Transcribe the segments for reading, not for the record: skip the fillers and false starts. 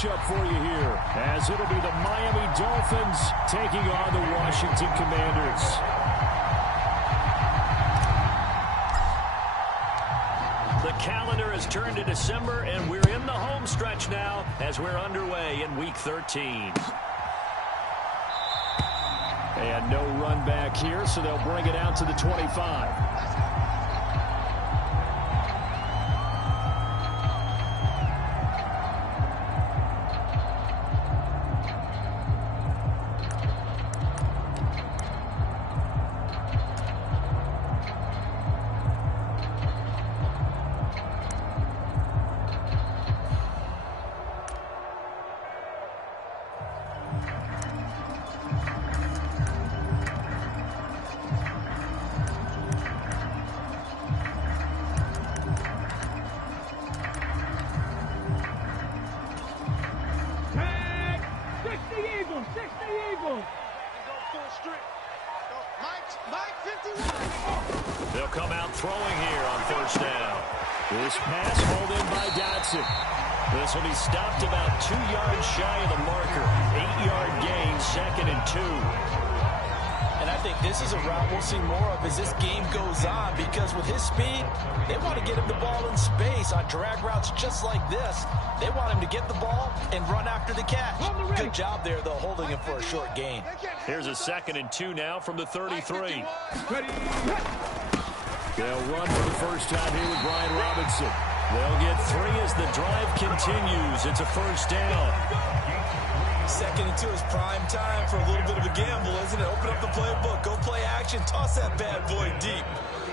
matchup for you here, as it'll be the Miami Dolphins taking on the Washington Commanders. The calendar has turned to December, and we're in the home stretch now as we're underway in Week 13. And no run back here, so they'll bring it out to the 25. They'll come out throwing here on first down. This pass hauled in by Dotson. This will be stopped about 2 yards shy of the marker. 8-yard gain, 2nd and 2. And I think this is a route we'll see more of as this game goes on, because with his speed, they want to get him the ball in space on drag routes just like this. They want him to get the ball and run after the catch. Good job there, though, holding him for a short gain. Here's a 2nd and 2 now from the 33. They'll run for the first time here with Brian Robinson. They'll get 3 as the drive continues. It's a first down. 2nd and 2 is prime time for a little bit of a gamble, isn't it? Open up the playbook, go play action, toss that bad boy deep.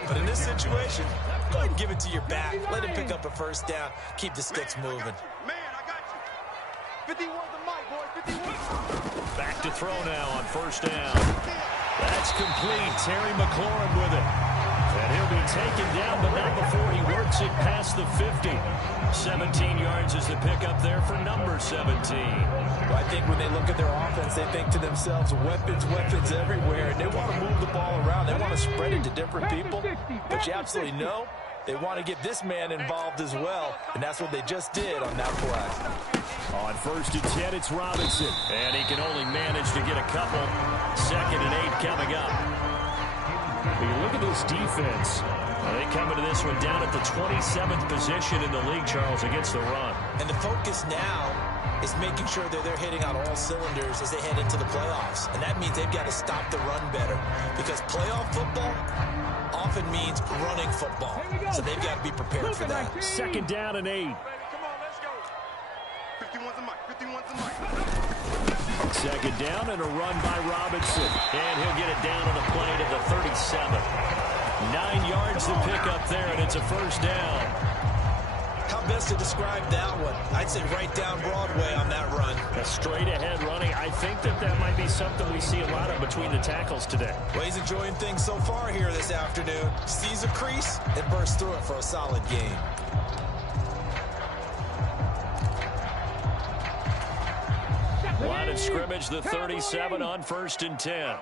But in this situation, go ahead and give it to your back. Let him pick up a first down. Keep the sticks moving. Man, I got you. 51 the mic, boy. 51. Back to throw now on first down. That's complete. Terry McLaurin with it. And he'll be taken down, but not before he works it past the 50. 17 yards is the pickup there for number 17. Well, I think when they look at their offense, they think to themselves, weapons, weapons everywhere, and they want to move the ball around. They want to spread it to different people. But you absolutely know they want to get this man involved as well, and that's what they just did on that play. On 1st and 10, it's Robinson, and he can only manage to get a couple. 2nd and 8 coming up. When you look at this defense, they come into this one down at the 27th position in the league, Charles, against the run. And the focus now is making sure that they're hitting on all cylinders as they head into the playoffs. And that means they've got to stop the run better, because playoff football often means running football. So they've got to be prepared for that. 2nd down and 8. Come on, let's go. 51's the mic. 51's the mic. 2nd down and a run by Robinson. And he'll get it down on the play to the 37. 9 yards to pick up there, and it's a first down. How best to describe that one? I'd say right down Broadway on that run. A straight ahead running. I think that might be something we see a lot of between the tackles today. Well, he's enjoying things so far here this afternoon. Sees a crease and bursts through it for a solid gain. Line of scrimmage, the 37 on 1st and 10.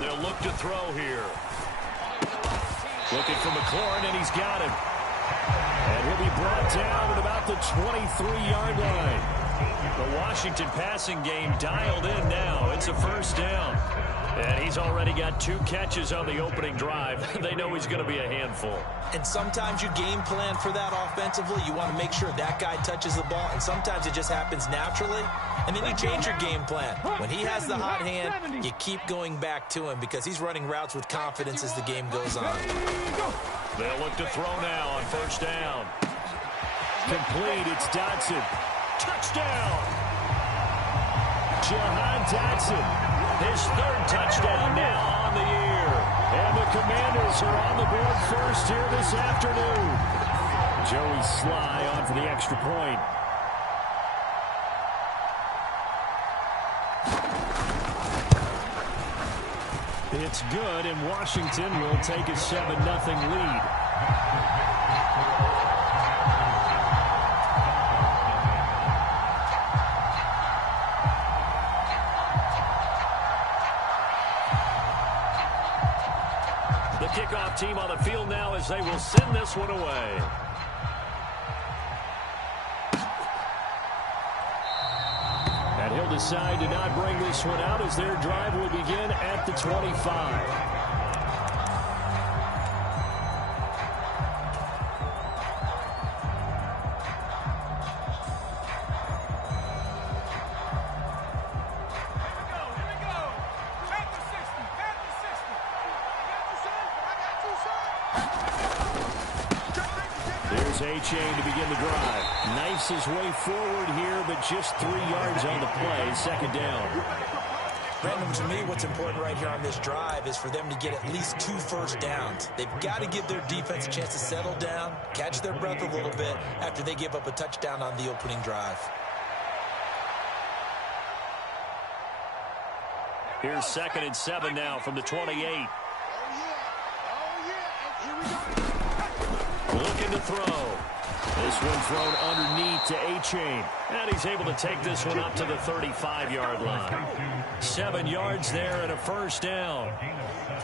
They'll look to throw here. Looking for McLaurin, and he's got him. And he'll be brought down at about the 23-yard line. The Washington passing game dialed in now. It's a first down. And he's already got 2 catches on the opening drive. They know he's going to be a handful. And sometimes you game plan for that offensively. You want to make sure that guy touches the ball, and sometimes it just happens naturally. And then you change your game plan. When he has the hot hand, you keep going back to him because he's running routes with confidence as the game goes on. They'll look to throw now on first down. Complete, it's Dotson. Touchdown! Jahan Dotson. His 3rd touchdown now on the year. And the Commanders are on the board first here this afternoon. Joey Sly on for the extra point. It's good, and Washington will take a 7-0 lead. The kickoff team on the field now as they will send this one away. decide to not bring this one out as their drive will begin at the 25. A-Chain to begin the drive. Knifes his way forward here, but just 3 yards on the play. Second down. Brandon, to me, what's important right here on this drive is for them to get at least 2 first downs. They've got to give their defense a chance to settle down, catch their breath a little bit after they give up a touchdown on the opening drive. Here's 2nd and 7 now from the 28. Looking to throw. This one thrown underneath to A-Chain. And he's able to take this one up to the 35-yard line. 7 yards there and a first down.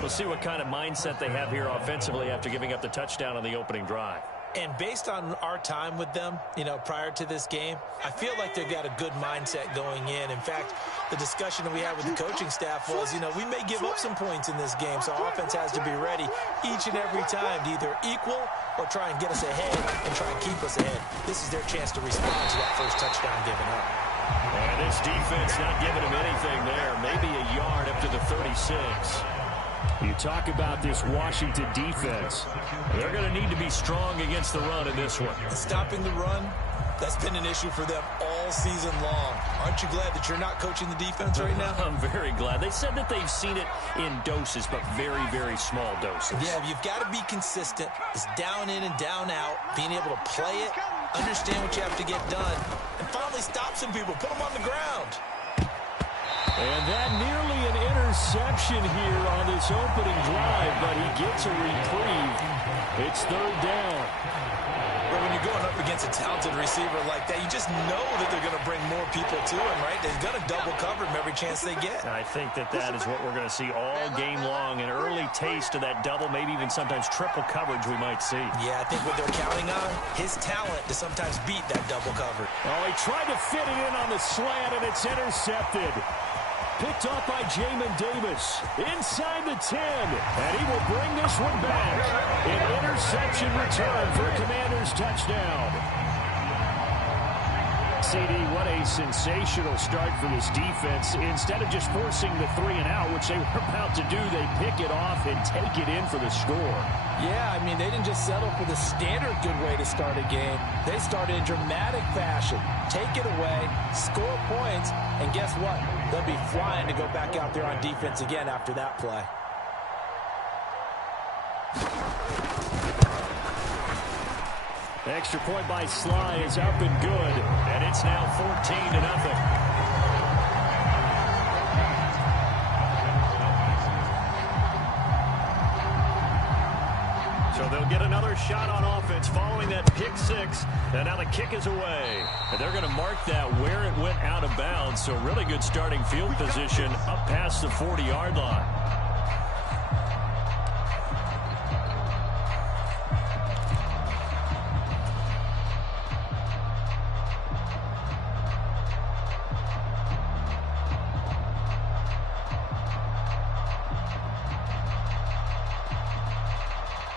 We'll see what kind of mindset they have here offensively after giving up the touchdown on the opening drive. And based on our time with them, prior to this game, I feel like they've got a good mindset going in. In fact, the discussion that we had with the coaching staff was, we may give up some points in this game, so offense has to be ready each and every time to either equal or try and get us ahead and try and keep us ahead. This is their chance to respond to that first touchdown given up. And this defense not giving him anything there. Maybe a yard up to the 36. You talk about this Washington defense. They're going to need to be strong against the run in this one. Stopping the run, that's been an issue for them all season long. Aren't you glad that you're not coaching the defense right now? I'm very glad. They said that they've seen it in doses, but very, very small doses. Yeah, you've got to be consistent. It's down in and down out, being able to play it, understand what you have to get done, and finally stop some people, put them on the ground. And that nearly an interception here on this opening drive, but he gets a reprieve. It's 3rd down. But when you're going up against a talented receiver like that, you just know that they're going to bring more people to him, right? They're going to double cover him every chance they get. I think that is what we're going to see all game long. An early taste of that double, maybe even sometimes triple coverage we might see. Yeah, I think what they're counting on, his talent to sometimes beat that double cover. Oh, he tried to fit it in on the slant, and it's intercepted. Picked off by Jamin Davis inside the 10, and he will bring this one back. An interception return for a Commanders touchdown. CD, what a sensational start for this defense. Instead of just forcing the 3 and out, which they were about to do, they pick it off and take it in for the score. Yeah, they didn't just settle for the standard good way to start a game. They started in dramatic fashion. Take it away, score points, and guess what? They'll be flying to go back out there on defense again after that play. Extra point by Sly is up and good, and it's now 14-0. So they'll get another shot on offense following that pick 6, and now the kick is away. And they're going to mark that where it went out of bounds, so really good starting field position up past the 40-yard line.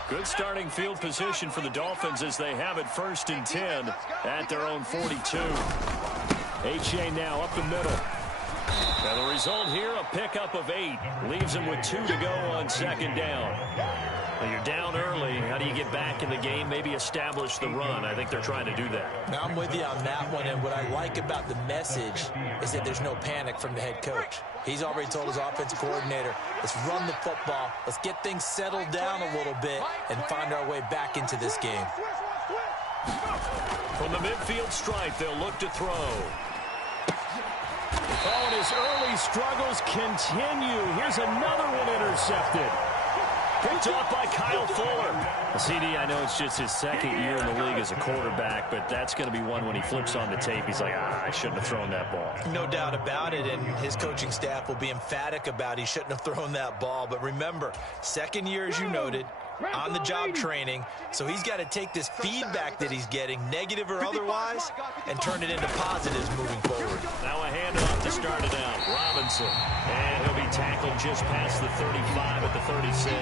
Good starting field position for the Dolphins as they have it 1st and 10 at their own 42. A-Chain now up the middle. And the result here, a pickup of 8. Leaves them with 2 to go on 2nd down. Well, you're down early. How do you get back in the game? Maybe establish the run. I think they're trying to do that. Now, I'm with you on that one, and what I like about the message is that there's no panic from the head coach. He's already told his offensive coordinator, let's run the football, let's get things settled down a little bit, and find our way back into this game. From the midfield stripe, they'll look to throw. Oh, and his early struggles continue. Here's another one intercepted. Picked off by Kyle Fuller. CD, I know it's just his 2nd year in the league as a quarterback, but that's going to be one when he flips on the tape. He's like, I shouldn't have thrown that ball. No doubt about it, and his coaching staff will be emphatic about he shouldn't have thrown that ball. But remember, 2nd year, as you noted, on-the-job training, so he's got to take this feedback that he's getting, negative or otherwise, and turn it into positives moving forward. Now a handoff to start it out. Robinson. And he'll be tackled just past the 35 at the 36.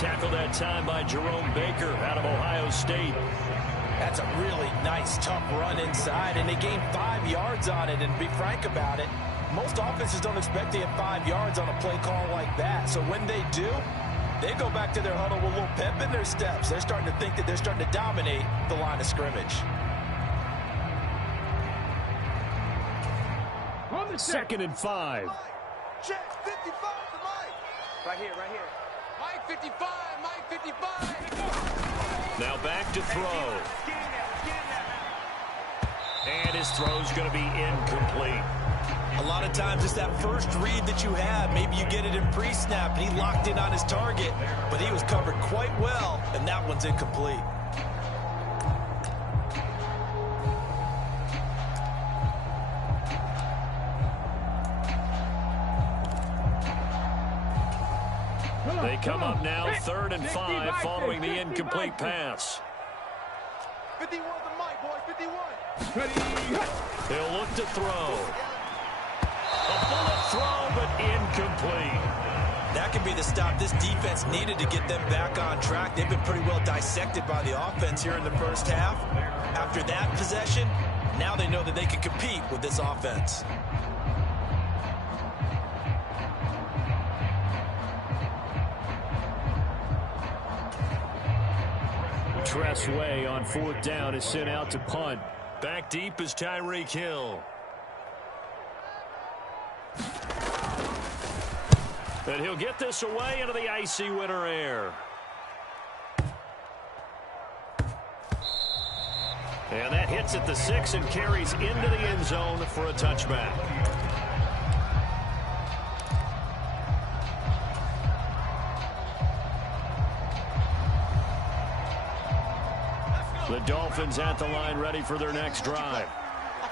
Tackled that time by Jerome Baker out of Ohio State. That's a really nice, tough run inside, and they gained 5 yards on it. And to be frank about it, most offenses don't expect to get 5 yards on a play call like that. So when they do, they go back to their huddle with a little pep in their steps. They're starting to think that they're starting to dominate the line of scrimmage. Second and 5. Check, 55 to Mike. Right here. Mike 55, Mike 55. Now back to throw. And his throw's going to be incomplete. A lot of times it's that first read that you have. Maybe you get it in pre-snap, and he locked in on his target, but he was covered quite well, and that one's incomplete. They come up now, 3rd and 5, following the incomplete pass. 51 to Mike, boys, 51. They'll look to throw. A bullet throw, but incomplete. That could be the stop this defense needed to get them back on track. They've been pretty well dissected by the offense here in the first half. After that possession, now they know that they can compete with this offense. Tress Way on 4th down is sent out to punt. Back deep is Tyreek Hill. And he'll get this away into the icy winter air. And that hits at the 6 and carries into the end zone for a touchback. The Dolphins at the line ready for their next drive.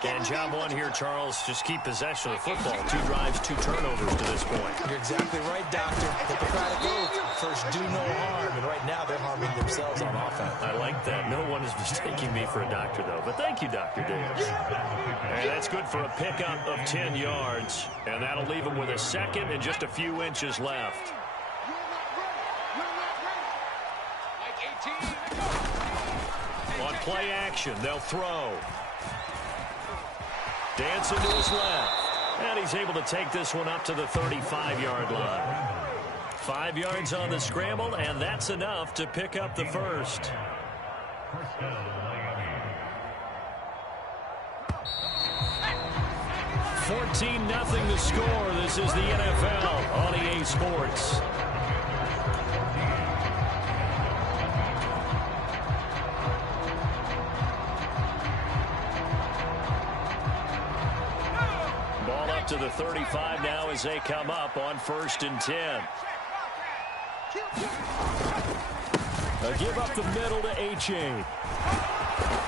And job one here, Charles, just keep possession of the football. 2 drives, 2 turnovers to this point. You're exactly right, Doctor. Hippocratic oath. First, do no harm. And right now, they're harming themselves on offense. I like that. No one is mistaking me for a doctor, though. But thank you, Dr. Davis. And that's good for a pickup of 10 yards. And that'll leave them with a second and just a few inches left. On play action, they'll throw. Dancing to his left. And he's able to take this one up to the 35-yard line. 5 yards on the scramble, and that's enough to pick up the first. $14-0 the score. This is the NFL on EA Sports. Ball up to the 35 now as they come up on 1st and 10. A give up the middle to H.A.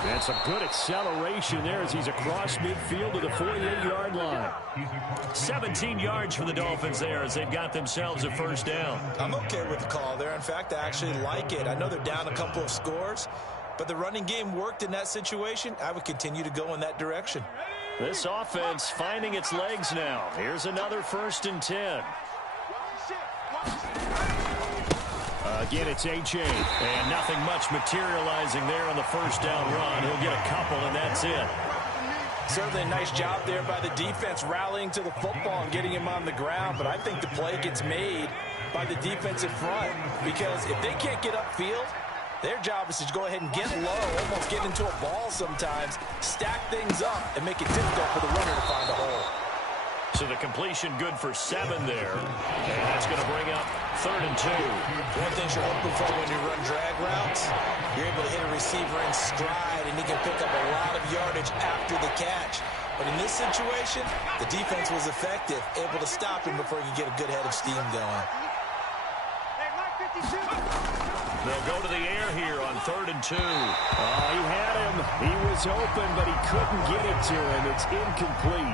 And some good acceleration there as he's across midfield to the 48-yard line. 17 yards for the Dolphins there as they've got themselves a first down. I'm okay with the call there. In fact, I actually like it. I know they're down a couple of scores, but the running game worked in that situation. I would continue to go in that direction. This offense finding its legs now. Here's another 1st and 10. Again, it's H.A. And nothing much materializing there on the first down run. He'll get a couple, and that's it. Certainly a nice job there by the defense rallying to the football and getting him on the ground. But I think the play gets made by the defensive front because if they can't get upfield, their job is to go ahead and get low, almost get into a ball sometimes, stack things up, and make it difficult for the runner to find a hole. So the completion good for 7 there. And that's going to bring up 3rd and 2. One thing you're hoping for when you run drag routes, you're able to hit a receiver in stride, and he can pick up a lot of yardage after the catch. But in this situation, the defense was effective, able to stop him before he could get a good head of steam going. Hey, Mike 52. They'll go to the air here on 3rd and 2. Oh, he had him. He was open, but he couldn't get it to him. It's incomplete.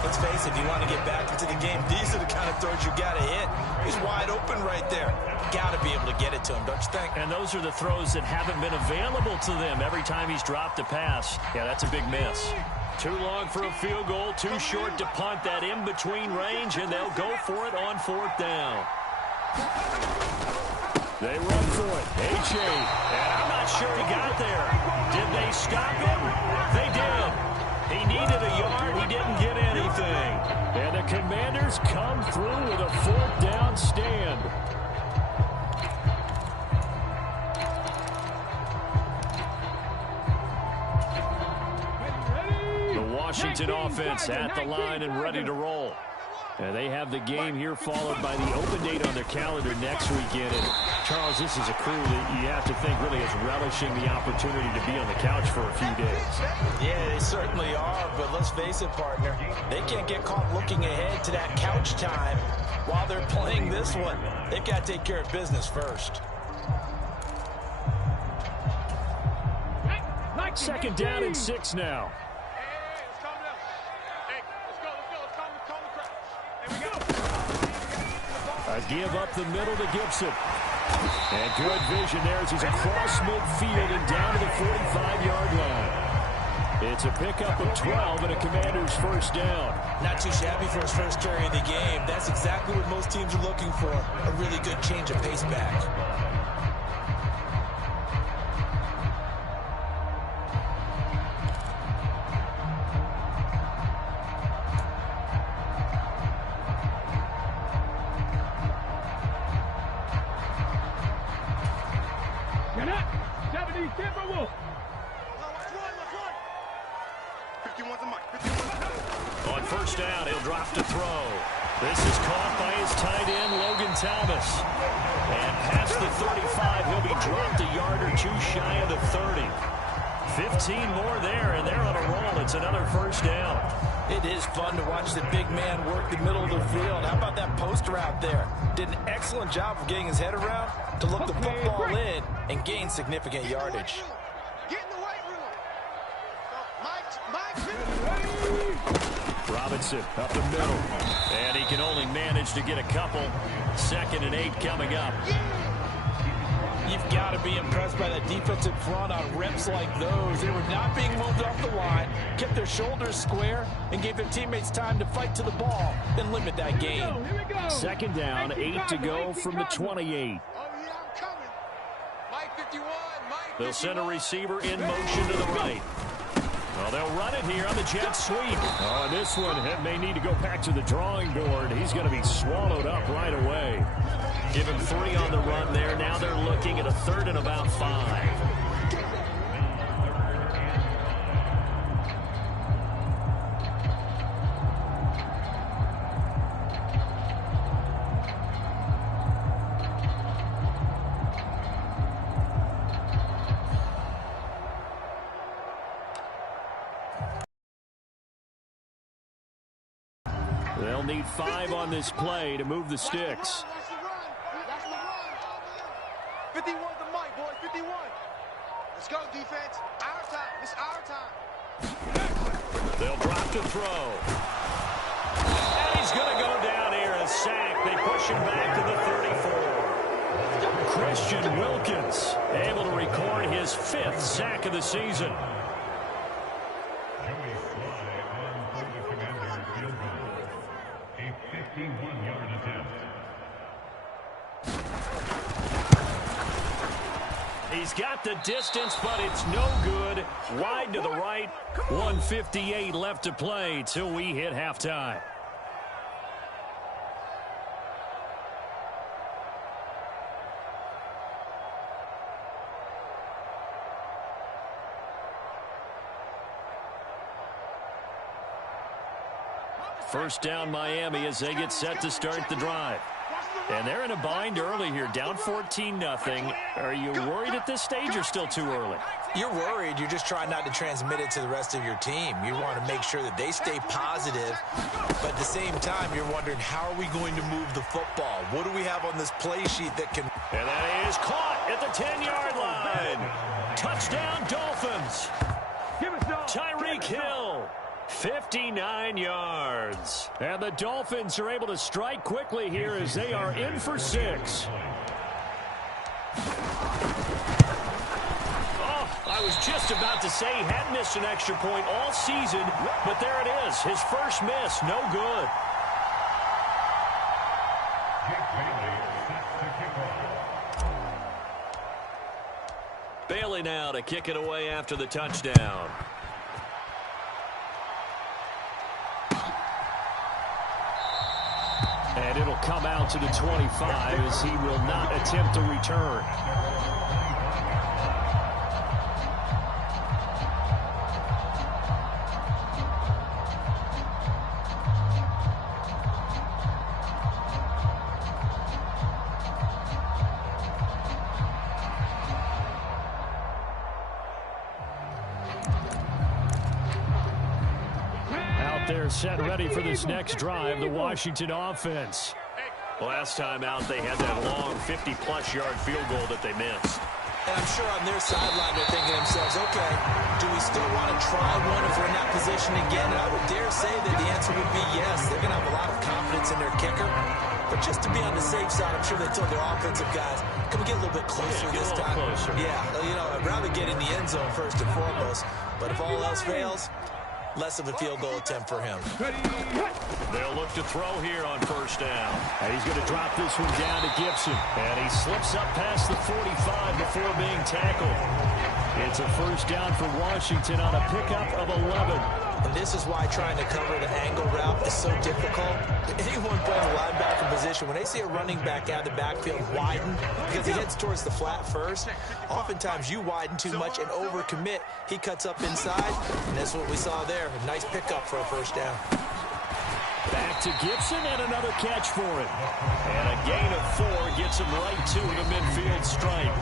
Let's face it, if you want to get back into the game, these are the kind of throws you got to hit. He's wide open right there. Got to be able to get it to him, don't you think? And those are the throws that haven't been available to them every time he's dropped a pass. Yeah, that's a big miss. Too long for a field goal, too short to punt. That in-between range, and they'll go for it on 4th down. They run for it. H.A. And I'm not sure he got there. Did they stop him? They did. He needed a yard. He didn't get anything. And the Commanders come through with a 4th down stand. The Washington offense at the line and ready to roll. And they have the game here followed by the open date on their calendar next weekend. And Charles, this is a crew that you have to think really is relishing the opportunity to be on the couch for a few days. Yeah, they certainly are, but let's face it, partner. They can't get caught looking ahead to that couch time while they're playing this one. They've got to take care of business first. 2nd down and 6 now. A give up the middle to Gibson. And good vision there as he's across midfield and down to the 45-yard line. It's a pickup of 12 and a Commander's 1st down. Not too shabby for his first carry of the game. That's exactly what most teams are looking for. A really good change of pace back. On 1st down, he'll drop to throw. This is caught by his tight end, Logan Thomas. And past the 35, he'll be dropped a yard or two shy of the 30. 15 more there, and they're on a roll. It's another 1st down. It is fun to watch the big man work the middle of the field. How about that post route there? Did an excellent job of getting his head around to look the football in and gain significant yardage. Robinson up the middle. And he can only manage to get a couple. 2nd and 8 coming up. You've got to be impressed by that defensive front on reps like those. They were not being moved off the line, kept their shoulders square, and gave their teammates time to fight to the ball and limit that gain. 2nd down, 8 to go from the 28. They'll send a receiver in motion to the right. Well, they'll run it here on the jet sweep. Oh, this one may need to go back to the drawing board. He's going to be swallowed up right away. Give him 3 on the run there. Now they're looking at a 3rd and about 5. They'll need 5 on this play to move the sticks. 51 the mic, boys. 51. Let's go, defense. Our time. It's our time. They'll drop to throw. And he's going to go down here. A sack. They push him back to the 34. Christian Wilkins able to record his 5th sack of the season. He's got the distance, but it's no good. Wide to the right. 1:58 left to play till we hit halftime. First down Miami as they get set to start the drive. And they're in a bind early here, down 14-0. Are you worried at this stage or still too early? You're worried. You're just trying not to transmit it to the rest of your team. You want to make sure that they stay positive. But at the same time, you're wondering, how are we going to move the football? What do we have on this play sheet that can... And that is caught. at the 10-yard line. Touchdown, Dolphins. Tyreek Hill, 59 yards. And the Dolphins are able to strike quickly here as they are in for 6. I was just about to say he hadn't missed an extra point all season, but there it is. His first miss, no good. Bailey now to kick it away after the touchdown. And it'll come out to the 25 as he will not attempt to return. They're set ready for this next drive, the Washington offense. Last time out, they had that long 50-plus yard field goal that they missed. And I'm sure on their sideline they're thinking to themselves, okay, do we still want to try one if we're in that position again? And I would dare say that the answer would be yes. They're going to have a lot of confidence in their kicker. But just to be on the safe side, I'm sure they told their offensive guys, can we get a little bit closer this time? Closer. Yeah, you know, I'd rather get in the end zone first and foremost. But if all else fails, less of a field goal attempt for him. They'll look to throw here on first down. And he's going to drop this one down to Gibson. And he slips up past the 45 before being tackled. It's a first down for Washington on a pickup of 11. And this is why trying to cover the angle route is so difficult. Anyone playing a linebacker position, when they see a running back out of the backfield widen, because he heads towards the flat first, oftentimes you widen too much and overcommit. He cuts up inside, and that's what we saw there. A nice pickup for a first down. Back to Gibson and another catch for him. And a gain of 4 gets him right to the midfield stripe.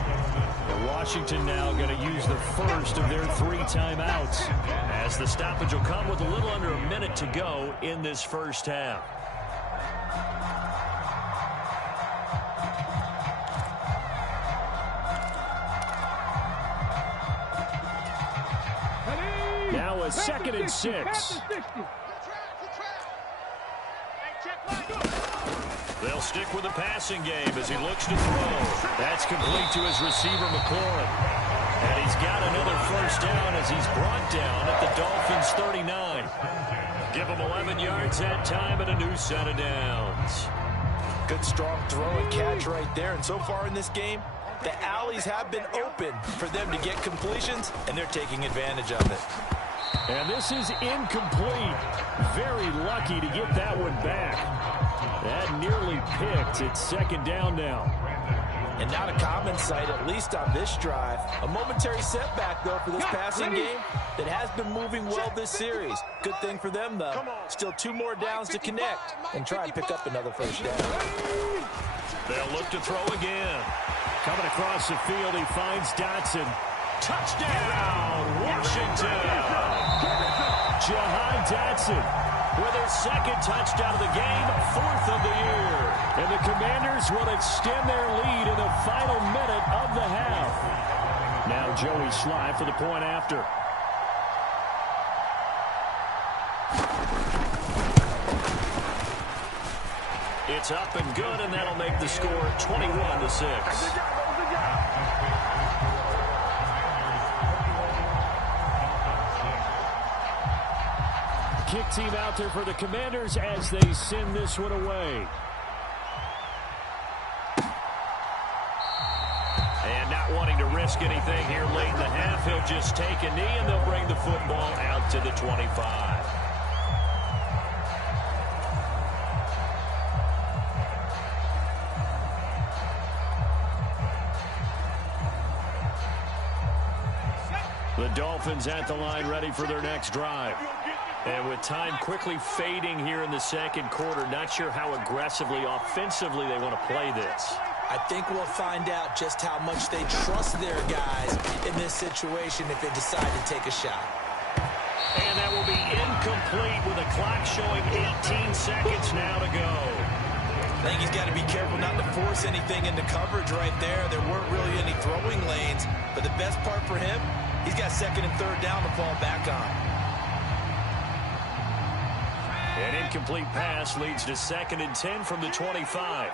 And Washington now going to use the first of their 3 timeouts, as the stoppage will come with a little under a minute to go in this first half. Now a 2nd and 6. They'll stick with the passing game as he looks to throw. That's complete to his receiver, McLaurin. And he's got another first down as he's brought down at the Dolphins' 39. Give him 11 yards that time and a new set of downs. Good strong throw and catch right there. And so far in this game, the alleys have been open for them to get completions, and they're taking advantage of it. And this is incomplete. Very lucky to get that one back. That nearly picked. It's 2nd down now. And not a common sight, at least on this drive. A momentary setback, though, for this passing game that has been moving well this series. Good thing for them, though. Still 2 more downs to connect and try and pick up another first down. They'll look to throw again. Coming across the field, he finds Dotson. Touchdown, Washington! Jahan Dotson with his 2nd touchdown of the game, 4th of the year. And the Commanders will extend their lead in the final minute of the half. Now Joey Sly for the point after. It's up and good, and that'll make the score 21-6. Kick team out there for the Commanders as they send this one away. And not wanting to risk anything here late in the half, he'll just take a knee and they'll bring the football out to the 25. The Dolphins at the line ready for their next drive. And with time quickly fading here in the 2nd quarter, not sure how aggressively, offensively they want to play this. I think we'll find out just how much they trust their guys in this situation if they decide to take a shot. And that will be incomplete with the clock showing 18 seconds now to go. I think he's got to be careful not to force anything into coverage right there. There weren't really any throwing lanes, but the best part for him, he's got second and third down to fall back on. An incomplete pass leads to 2nd and 10 from the 25.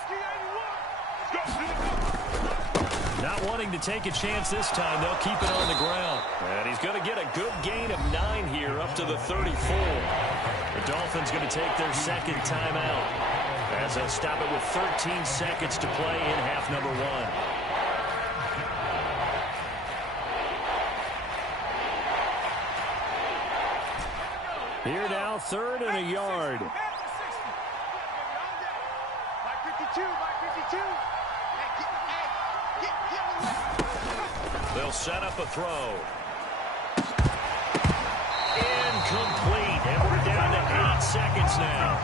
Not wanting to take a chance this time, they'll keep it on the ground. And he's going to get a good gain of 9 here up to the 34. The Dolphins going to take their second timeout as they'll stop it with 13 seconds to play in half number 1. Here now, 3rd and a yard. By 52, by 52. They'll set up a throw. Incomplete, and we're down to 8 seconds now.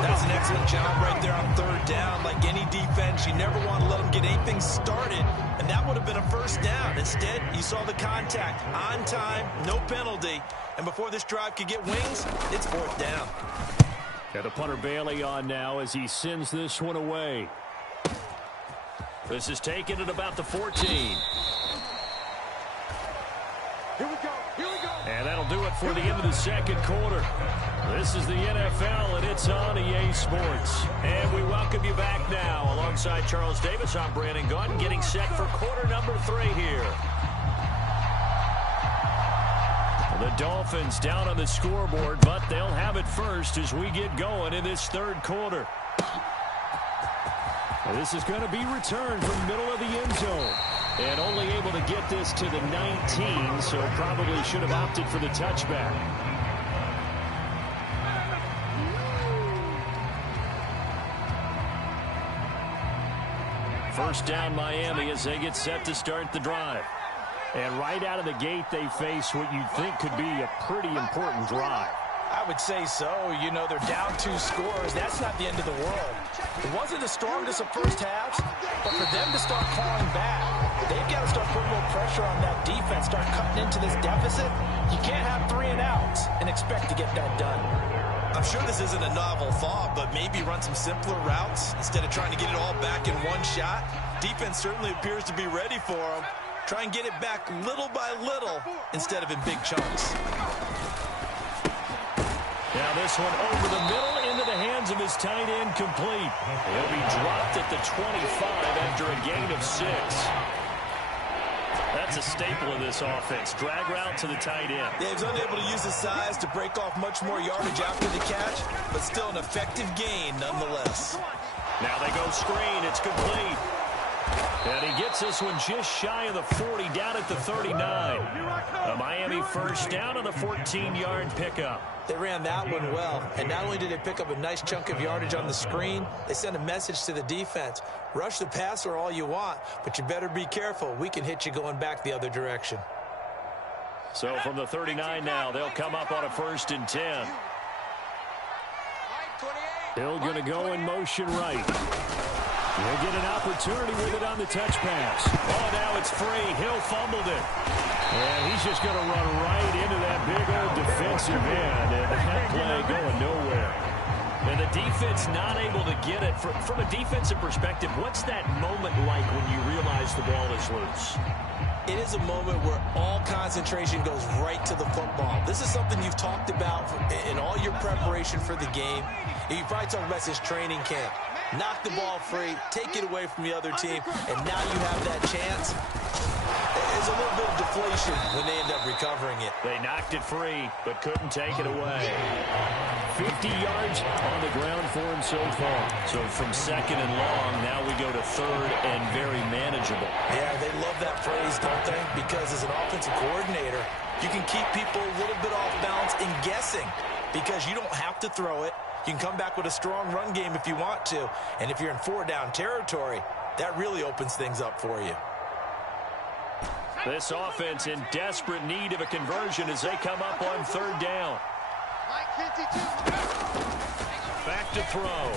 That was an excellent job right there on 3rd down. Like any defense, you never want to let them get anything started, and that would have been a first down. Instead, you saw the contact on time, no penalty, and before this drive could get wings, it's 4th down. Got the punter Bailey on now as he sends this one away. This is taken at about the 14. Here we go, here we go. And that'll do it for the end of the second quarter. This is the NFL, and it's on EA Sports. And we welcome you back now. Alongside Charles Davis, I'm Brandon Gaudin, getting set for quarter number 3 here. The Dolphins down on the scoreboard, but they'll have it first as we get going in this 3rd quarter. This is going to be returned from the middle of the end zone. And only able to get this to the 19, so probably should have opted for the touchback. First down Miami as they get set to start the drive. And right out of the gate, they face what you'd think could be a pretty important drive. I would say so. You know, they're down 2 scores. That's not the end of the world. It wasn't the strongest of first halves, but for them to start clawing back, they've got to start putting more pressure on that defense, start cutting into this deficit. You can't have 3 and outs and expect to get that done. I'm sure this isn't a novel thought, but maybe run some simpler routes instead of trying to get it all back in one shot. Defense certainly appears to be ready for them. Try and get it back little by little instead of in big chunks. Now this one over the middle into the hands of his tight end, complete. He'll be dropped at the 25 after a gain of 6. That's a staple of this offense. Drag route to the tight end. Yeah, he was unable to use his size to break off much more yardage after the catch, but still an effective gain nonetheless. Now they go screen. It's complete. And he gets this one just shy of the 40, down at the 39. A Miami first down on the 14-yard pickup. They ran that one well, and not only did they pick up a nice chunk of yardage on the screen, they sent a message to the defense. Rush the passer all you want, but you better be careful. We can hit you going back the other direction. So from the 39 now, they'll come up on a 1st and 10. Hill going to go in motion right. He'll get an opportunity with it on the touch pass. Oh, now it's free. Hill fumbled it. And he's just going to run right into that big old defensive end. And that play going nowhere. And the defense not able to get it. From a defensive perspective, what's that moment like when you realize the ball is loose? It is a moment where all concentration goes right to the football. This is something you've talked about in all your preparation for the game. You probably talked about this training camp. Knock the ball free, take it away from the other team, and now you have that chance. There's a little bit of deflation when they end up recovering it. They knocked it free, but couldn't take it away. 50 yards on the ground for him so far. So from 2nd and long, now we go to 3rd and very manageable. Yeah, they love that phrase, don't they? Because as an offensive coordinator, you can keep people a little bit off balance and guessing because you don't have to throw it. You can come back with a strong run game if you want to. And if you're in 4-down territory, that really opens things up for you. This offense in desperate need of a conversion as they come up on 3rd down. Back to throw.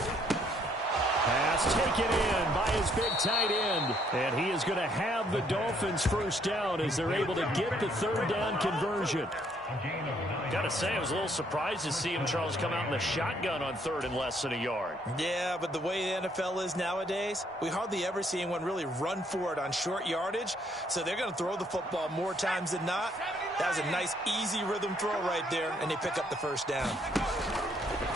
Pass taken in by his big tight end. And he is going to have the Dolphins first down as they're able to get the third down conversion. Got to say, I was a little surprised to see him, Charles, come out in the shotgun on third and less than a yard. Yeah, but the way the NFL is nowadays, we hardly ever see anyone really run for it on short yardage. So they're going to throw the football more times than not. That was a nice, easy rhythm throw right there, and they pick up the first down.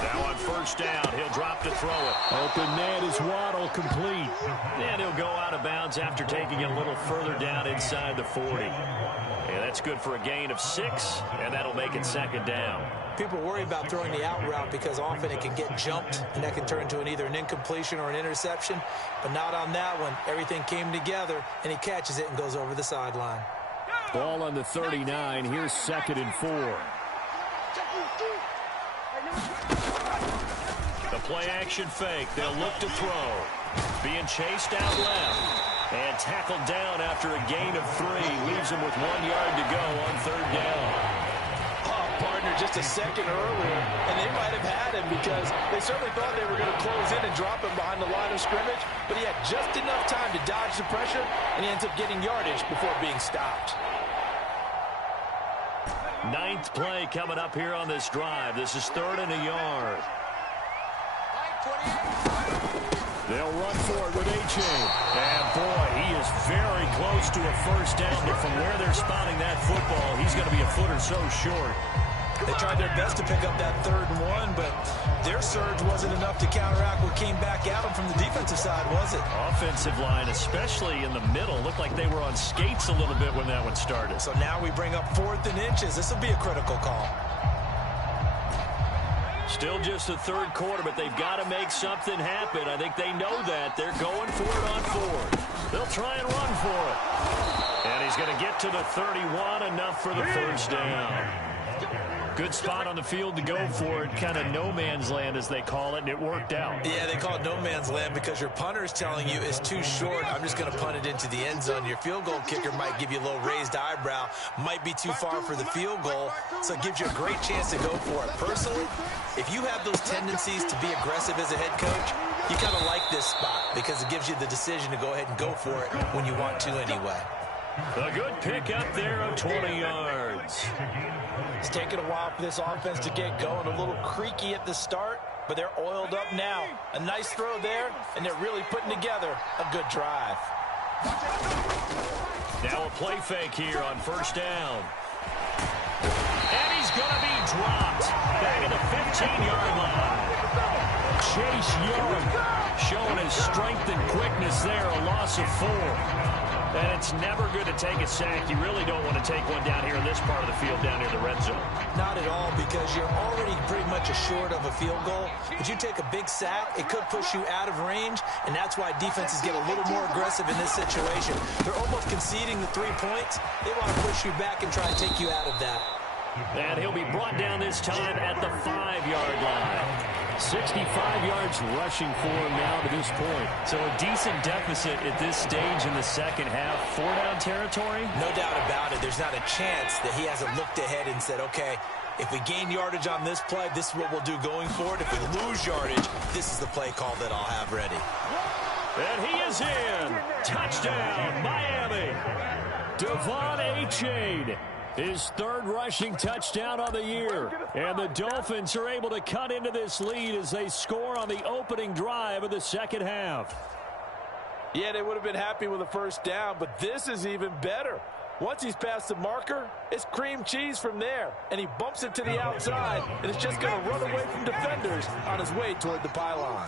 Now on first down, he'll drop to throw it. Open man is Waddle, complete. And he'll go out of bounds after taking it a little further down inside the 40. And that's good for a gain of 6, and that'll make it second down. People worry about throwing the out route because often it can get jumped, and that can turn into either an incompletion or an interception. But not on that one. Everything came together, and he catches it and goes over the sideline. Ball on the 39. Here's 2nd and 4. The play-action fake. They'll look to throw. Being chased out left. And tackled down after a gain of 3. Leaves him with 1 yard to go on third down. Oh, partner, just a second earlier, and they might have had him because they certainly thought they were going to close in and drop him behind the line of scrimmage, but he had just enough time to dodge the pressure, and he ends up getting yardage before being stopped. 9th play coming up here on this drive. This is 3rd and a yard. They'll run for it with A-Chain. And, boy, he is very close to a first down. But from where they're spotting that football, he's going to be a foot or so short. They tried their best to pick up that 3rd and 1, but their surge wasn't enough to counteract what came back at them from the defensive side, was it? Offensive line, especially in the middle, looked like they were on skates a little bit when that one started. So now we bring up 4th and inches. This will be a critical call. Still just the third quarter, but they've got to make something happen. I think they know that. They're going for it on 4th. They'll try and run for it. And he's going to get to the 31, enough for the first down. Good spot on the field to go for it. Kind of no man's land, as they call it, and it worked out. Yeah, they call it no man's land because your punter is telling you it's too short. I'm just going to punt it into the end zone. Your field goal kicker might give you a little raised eyebrow, might be too far for the field goal, so it gives you a great chance to go for it. Personally, if you have those tendencies to be aggressive as a head coach, you kind of like this spot because it gives you the decision to go ahead and go for it when you want to anyway. A good pick up there of 20 yards. It's taken a while for this offense to get going. A little creaky at the start, but they're oiled up now. A nice throw there, and they're really putting together a good drive. Now a play fake here on first down. And he's going to be dropped. Back at the 15-yard line. Chase Young showing his strength and quickness there. A loss of 4. And it's never good to take a sack. You really don't want to take one down here in this part of the field, down near the red zone. Not at all, because you're already pretty much assured of a field goal. But you take a big sack, it could push you out of range, and that's why defenses get a little more aggressive in this situation. They're almost conceding the 3 points. They want to push you back and try and take you out of that. And he'll be brought down this time at the 5-yard line. 65 yards rushing for him now to this point. So a decent deficit at this stage in the second half. 4-down territory? No doubt about it. There's not a chance that he hasn't looked ahead and said, okay, if we gain yardage on this play, this is what we'll do going forward. If we lose yardage, this is the play call that I'll have ready. And he is in. Touchdown, Miami. Devon A-Chain. His 3rd rushing touchdown on the year. And the Dolphins are able to cut into this lead as they score on the opening drive of the second half. Yeah, they would have been happy with a first down, but this is even better. Once he's past the marker, it's cream cheese from there. And he bumps it to the outside, and it's just going to run away from defenders on his way toward the pylon.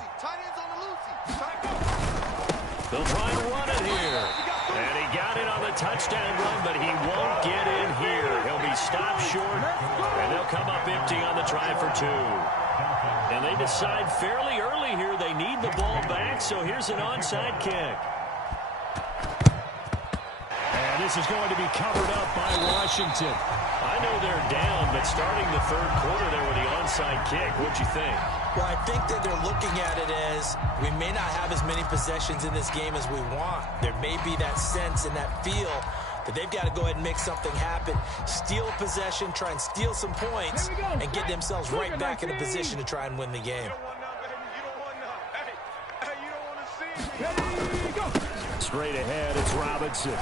They'll try and run it here. And he got it on the touchdown run, but he won't get in here. He'll be stopped short, and they'll come up empty on the try for 2. And they decide fairly early here they need the ball back, so here's an onside kick. And this is going to be covered up by Washington. I know they're down, but starting the 3rd quarter there with the onside kick, what'd you think? Well, I think that they're looking at it as we may not have as many possessions in this game as we want. There may be that sense and that feel that they've got to go ahead and make something happen, steal a possession, try and steal some points, and get themselves right back in a position to try and win the game. Straight ahead, it's Robinson.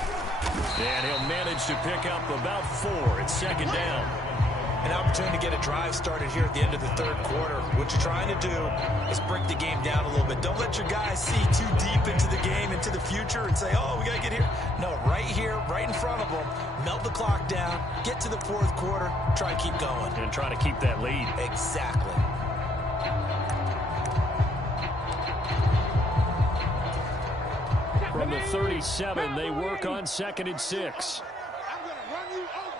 And he'll manage to pick up about 4. It's second down. An opportunity to get a drive started here at the end of the third quarter. What you're trying to do is break the game down a little bit. Don't let your guys see too deep into the game, into the future, and say, oh, we got to get here. No, right here, right in front of them, melt the clock down, get to the fourth quarter, try and keep going. And try to keep that lead. Exactly. From the 37, they work on 2nd and 6. I'm going to run you over.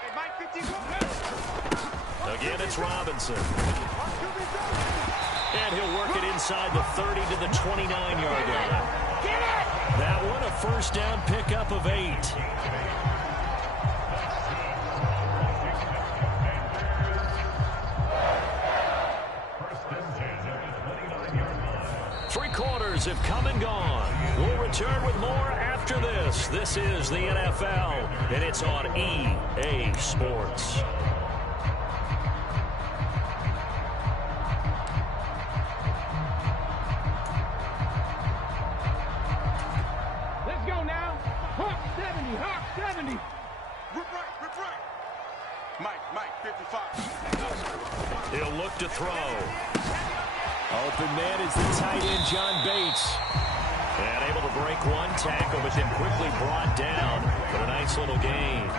Hey, Mike 51. Again, it's Robinson. And he'll work it inside the 30 to the 29-yard line. That one, a first down pickup of 8. 3 quarters have come and gone. We'll return with more after this. This is the NFL, and it's on EA Sports. Let's go now. Hawk 70, Hawk 70. Rip right. Mike 55. He'll look to throw. Open man is the tight end, John Bates. And able to break one tackle, but then quickly brought down for a nice little gain.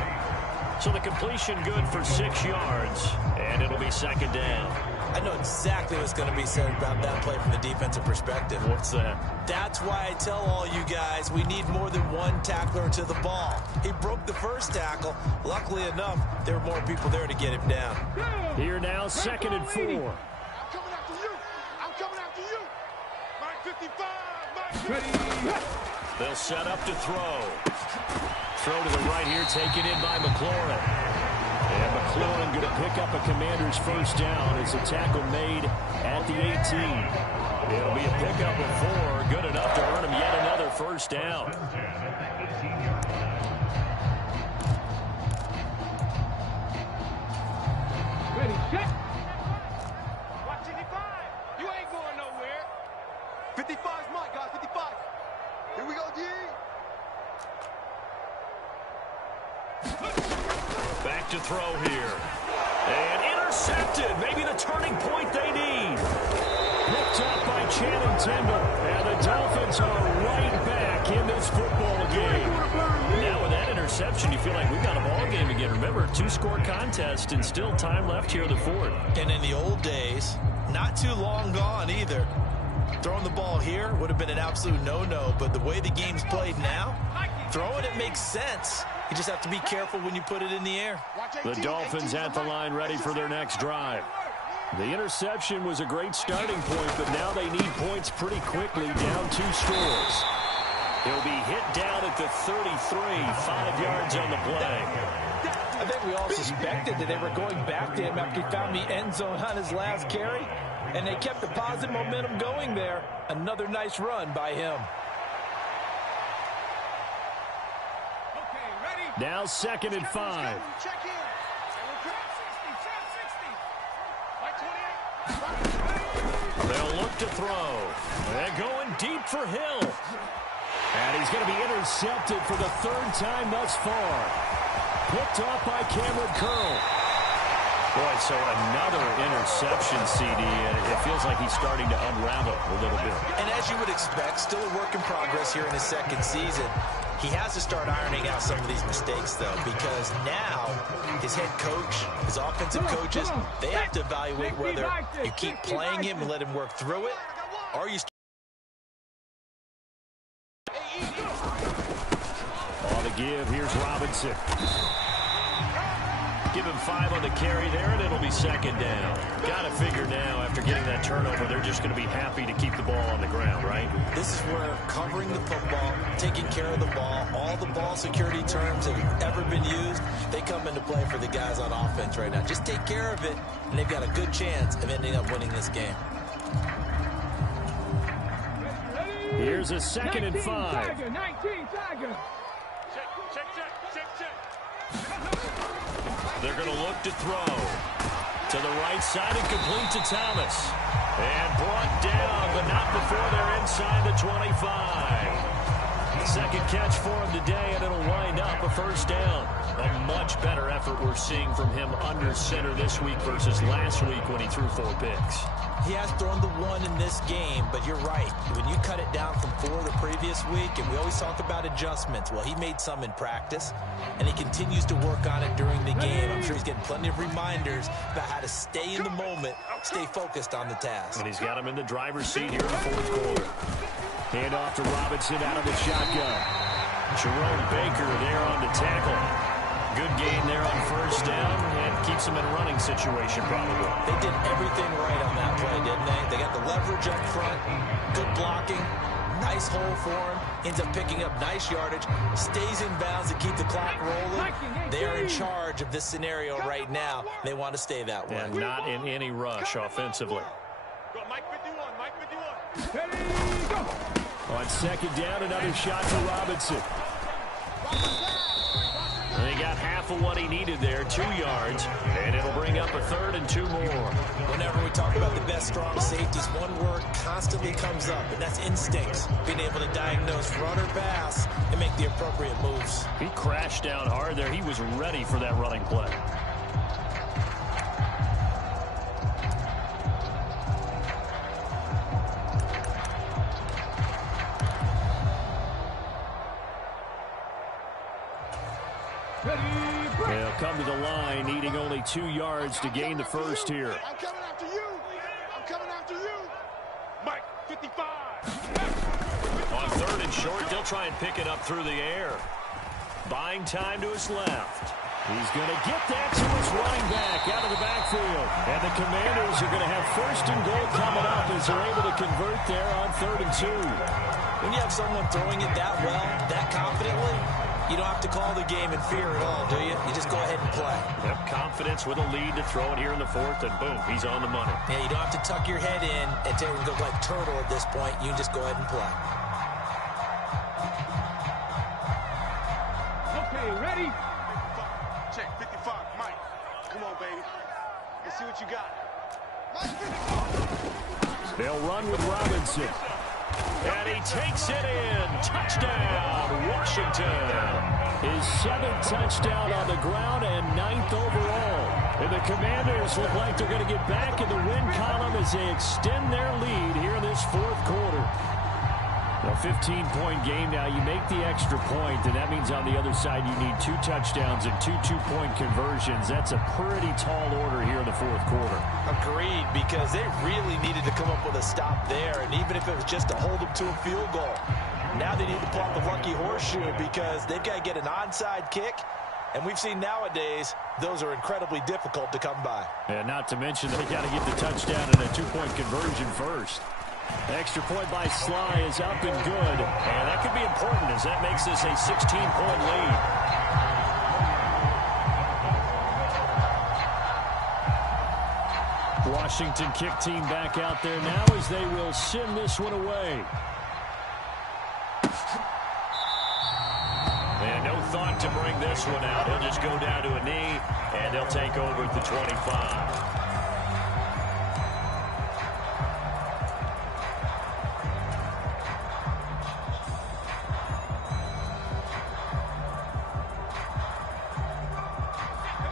So the completion good for 6 yards, and it'll be second down. I know exactly what's going to be said about that play from the defensive perspective. What's that? That's why I tell all you guys we need more than one tackler to the ball. He broke the first tackle. Luckily enough, there were more people there to get him down. Here now, 2nd and 4. I'm coming after you. I'm coming after you. Mike 55. They'll set up to throw. Throw to the right here, taken in by McLaurin. And McLaurin going to pick up a Commander's first down. It's a tackle made at the 18. It'll be a pickup of 4. Good enough to earn him yet another first down. Ready, set. Watch 55. You ain't going nowhere. 55's mine, guys. 55. Here we go, D. Back to throw here. And intercepted. Maybe the turning point they need. Picked up by Channing Tindall. And the Dolphins are right back in this football game. Now with that interception, you feel like we've got a ball game again. Remember, 2-score contest and still time left here in the fourth. And in the old days, not too long gone either, throwing the ball here would have been an absolute no-no. But the way the game's played now, throwing it makes sense. You just have to be careful when you put it in the air. The Dolphins at the line ready for their next drive. The interception was a great starting point, but now they need points pretty quickly, down 2 scores. He'll be hit down at the 33, 5 yards on the play. I think we all suspected that they were going back to him after he found the end zone on his last carry, and they kept the positive momentum going there. Another nice run by him. Now 2nd and 5. Check in. They'll look to throw. They're going deep for Hill. And he's going to be intercepted for the 3rd time thus far. Picked off by Cameron Curl. Boy, so another interception, CD, and it feels like he's starting to unravel a little bit. And as you would expect, still a work in progress here in his 2nd season. He has to start ironing out some of these mistakes, though, because now his head coach, his offensive coaches, they have to evaluate whether you keep playing him and let him work through it, or you On the give, here's Robinson. Give him 5 on the carry there, and it'll be 2nd down. Got to figure now, after getting that turnover, they're just going to be happy to keep the ball on the ground, right? This is where covering the football, taking care of the ball, all the ball security terms that have ever been used, they come into play for the guys on offense right now. Just take care of it, and they've got a good chance of ending up winning this game. Here's a 2nd and 5. 19, Tiger. Check. They're going to look to throw. To the right side and complete to Thomas. And brought down, but not before they're inside the 25. Second catch for him today, and it'll wind up a first down. A much better effort we're seeing from him under center this week versus last week when he threw 4 picks. He has thrown the 1 in this game, but you're right. When you cut it down from 4 the previous week, and we always talk about adjustments, well, he made some in practice, and he continues to work on it during the game. I'm sure he's getting plenty of reminders about how to stay in the moment, stay focused on the task. And he's got him in the driver's seat here in the 4th quarter. Hand off to Robinson out of the shotgun. Jerome Baker there on the tackle. Good gain there on first down, and keeps him in a running situation probably. They did everything right on that play, didn't they? They got the leverage up front, good blocking, nice hole for him, ends up picking up nice yardage, stays in bounds to keep the clock rolling. They are in charge of this scenario right now. They want to stay that way. And not in any rush offensively. Go, Mike 51, Mike 51. Ready, go. On second down, another shot to Robinson. And he got half of what he needed there, 2 yards, and it'll bring up a 3rd and 2 more. Whenever we talk about the best strong safeties, one word constantly comes up, and that's instincts. Being able to diagnose run or pass and make the appropriate moves. He crashed down hard there. He was ready for that running play. They'll come to the line, needing only 2 yards to gain the first here. I'm coming after you. I'm coming after you. Mike 55. On 3rd and short, they'll try and pick it up through the air. Buying time to his left. He's going to get that to his running back out of the backfield. And the Commanders are going to have 1st and goal coming up as they're able to convert there on 3rd and 2. When you have someone throwing it that well, that confidently, you don't have to call the game in fear at all, do you? You just go ahead and play. Yep, confidence with a lead to throw it here in the 4th, and boom, he's on the money. Yeah, you don't have to tuck your head in and go like turtle at this point. You can just go ahead and play. Okay, ready? Check 55, Mike. Come on, baby. Let's see what you got. They'll run with Robinson. And he takes it in. Touchdown, Washington. His 7th touchdown on the ground and 9th overall. And the Commanders look like they're going to get back in the win column as they extend their lead here in this 4th quarter. A 15-point game now. You make the extra point, and that means on the other side you need 2 touchdowns and 2 two-point conversions. That's a pretty tall order here in the 4th quarter. Agreed, because they really needed to come up with a stop there, and even if it was just to hold them to a field goal. Now they need to pull out the lucky horseshoe because they've got to get an onside kick, and we've seen nowadays those are incredibly difficult to come by. And not to mention they got to get the touchdown and a 2-point conversion first. The extra point by Sly is up and good. And that could be important as that makes this a 16-point lead. Washington kick team back out there now as they will send this one away. And no thought to bring this one out. He'll just go down to a knee, and they'll take over at the 25.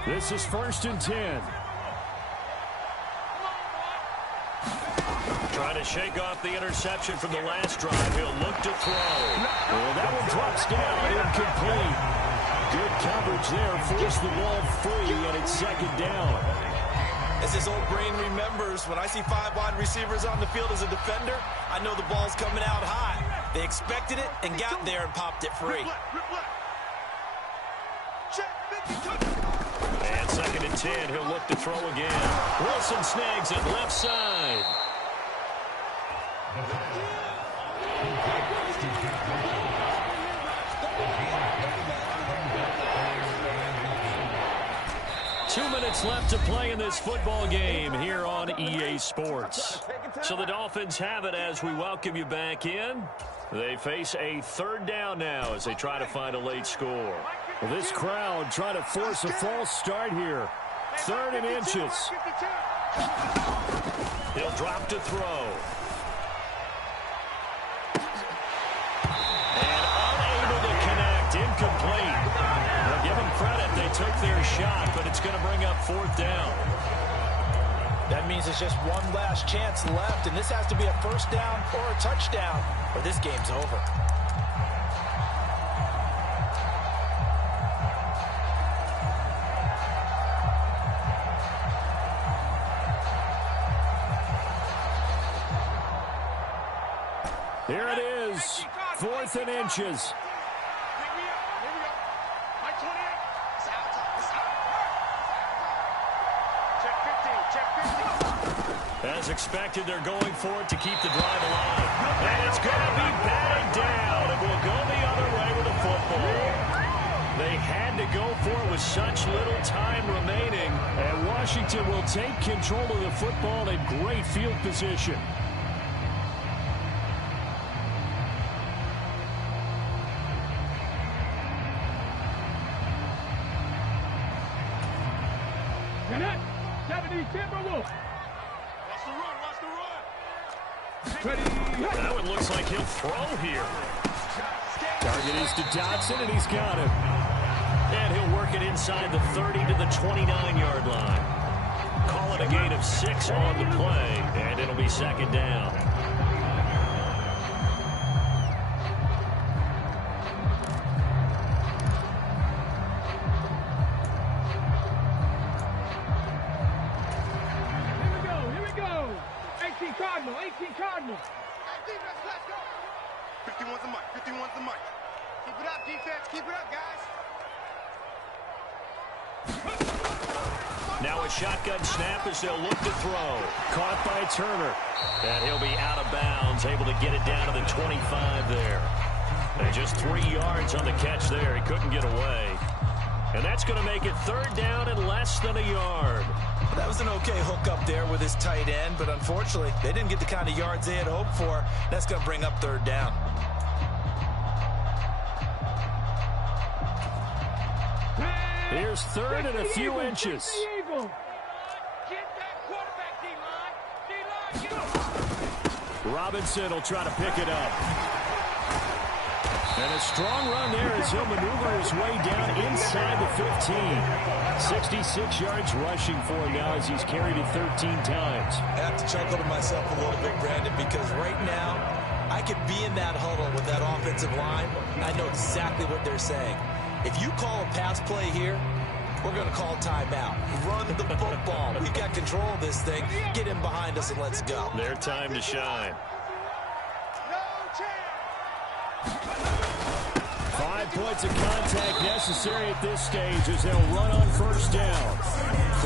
This is 1st and 10. Trying to shake off the interception from the last drive. He'll look to throw. Well, that one drops down, incomplete. Good coverage there. Forced the ball free, and it's 2nd down. As his old brain remembers, when I see 5 wide receivers on the field as a defender, I know the ball's coming out high. They expected it and got there and popped it free. And 2nd and 10, he'll look to throw again. Wilson snags it left side. Two minutes left to play in this football game here on EA Sports. So the Dolphins have it as we welcome you back in. They face a 3rd down now as they try to find a late score. Well, this crowd trying to force a false start here. 3rd and inches. He'll drop to throw. And unable to connect. Incomplete. Well, give them credit. They took their shot, but it's going to bring up 4th down. That means it's just one last chance left, and this has to be a 1st down or a touchdown, or this game's over. Here it is, 4th and inches. As expected, they're going for it to keep the drive alive. And it's going to be batted down, and we'll go the other way with the football. They had to go for it with such little time remaining. And Washington will take control of the football in great field position. That one looks like he'll throw here. Target is to Dotson, and he's got him. And he'll work it inside the 30 to the 29-yard line. Call it a gain of 6 on the play, and it'll be 2nd down. Cardinal. Hey, defense, let's go. 51's the mic. 51's the mic. Keep it up, defense. Keep it up, guys. Now a shotgun snap as they'll look to throw. Caught by Turner. And he'll be out of bounds, able to get it down to the 25 there. And just 3 yards on the catch there. He couldn't get away. And that's going to make it 3rd down and less than a yard. That was an okay hook up there with his tight end, but unfortunately, they didn't get the kind of yards they had hoped for. That's going to bring up 3rd down. Here's 3rd and a few inches. Robinson will try to pick it up. And a strong run there as he'll maneuver his way down inside the 15. 66 yards rushing for him now as he's carried it 13 times. I have to chuckle to myself a little bit, Brandon, because right now I could be in that huddle with that offensive line. I know exactly what they're saying. If you call a pass play here, we're going to call timeout. Run the football. We've got control of this thing. Get him behind us and let's go. Their time to shine. 5 points of contact necessary at this stage as they'll run on 1st down.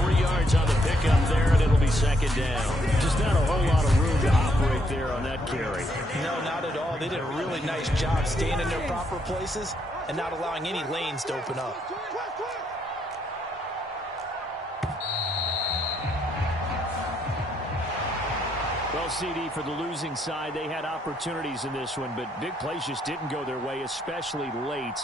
3 yards on the pickup there, and it'll be 2nd down. Just not a whole lot of room to operate there on that carry. No, not at all. They did a really nice job staying in their proper places and not allowing any lanes to open up. Well, CD, for the losing side, they had opportunities in this one, but big plays just didn't go their way, especially late,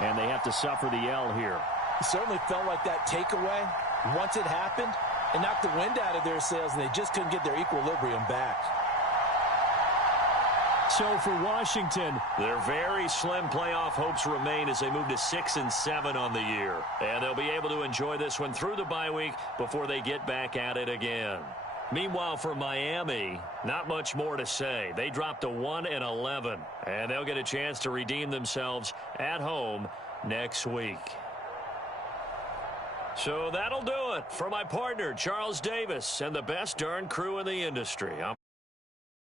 and they have to suffer the L here. It certainly felt like that takeaway, once it happened, it knocked the wind out of their sails, and they just couldn't get their equilibrium back. So for Washington, their very slim playoff hopes remain as they move to 6-7 on the year. And they'll be able to enjoy this one through the bye week before they get back at it again. Meanwhile, for Miami, not much more to say. They dropped to 1-11, and they'll get a chance to redeem themselves at home next week. So that'll do it for my partner, Charles Davis, and the best darn crew in the industry.